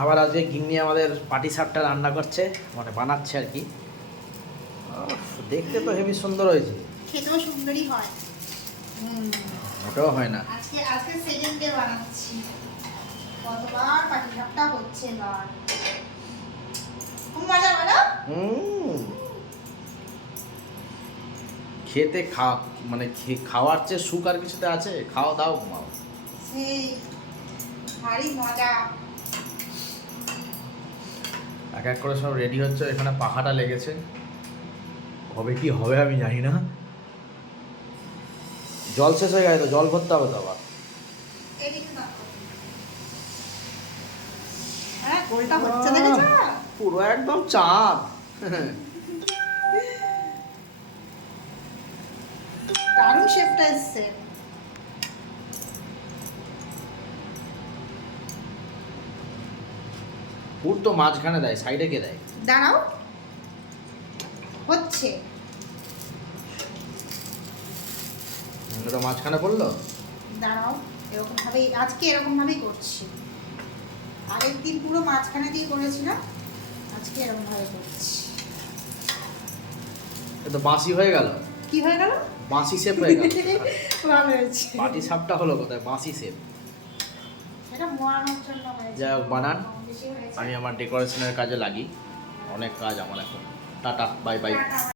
আবার আজকে গিন্নি আমাদের পাটি সাপটা রান্না করছে, মানে বানাচ্ছে আর কি। দেখতে তো হেবি সুন্দর হয়েছে, খেতেও সুন্দরই হয়। ওটাও হয় না। আজকে আজকে সেকেন্ড ডে বানাচ্ছি। কতবার পাটিসাপটা হচ্ছে এবার। খুব মজা বলো। খেতে মানে খাওয়ার চেয়ে সুখ আর কিছুতে আছে? খাওয়া দাও ঘুমাও। সেই ভারী মজা। এক এক করে সব রেডি হচ্ছে, এখানে পাখাটা লেগেছে, কবে কি হবে আমি জানি না। জল শেষ হয়ে গেছে তো, জল ভরতে হবে তো আবার। এদিকে দেখো। হ্যাঁ, গোলটা হচ্ছে দেখেছো? পুরো একদম চাঁদ। দারুণ শেপটা এসছে। পুর তো মাঝখানে দেয়, সাইডে কে দেয়? দাঁড়াও, হচ্ছে। ওটা মাঝখানে পড়লো। দাঁড়াও, এরকম ভাবেই আজকে এরকম ভাবেই করছি। আগের দিন পুরো মাঝখানে দিয়ে করেছিলাম, আজকে এরকম ভাবে করছি। এ তো বাঁশি হয়ে গেল। কি হয়ে গেল? বাঁশি শেপ হয়ে গেল। ভালো হয়েছে। পাটি সাপটা হলো কোথায়? বাঁশি শেপ। এটা মোয়ানোর জন্য হয়েছে। যাই হোক, বানান। কম বেশি হয়েছে। আমি আমার ডেকোরেশনের কাজে লাগি, অনেক কাজ আমার এখন। Tata, bye bye. টাটা।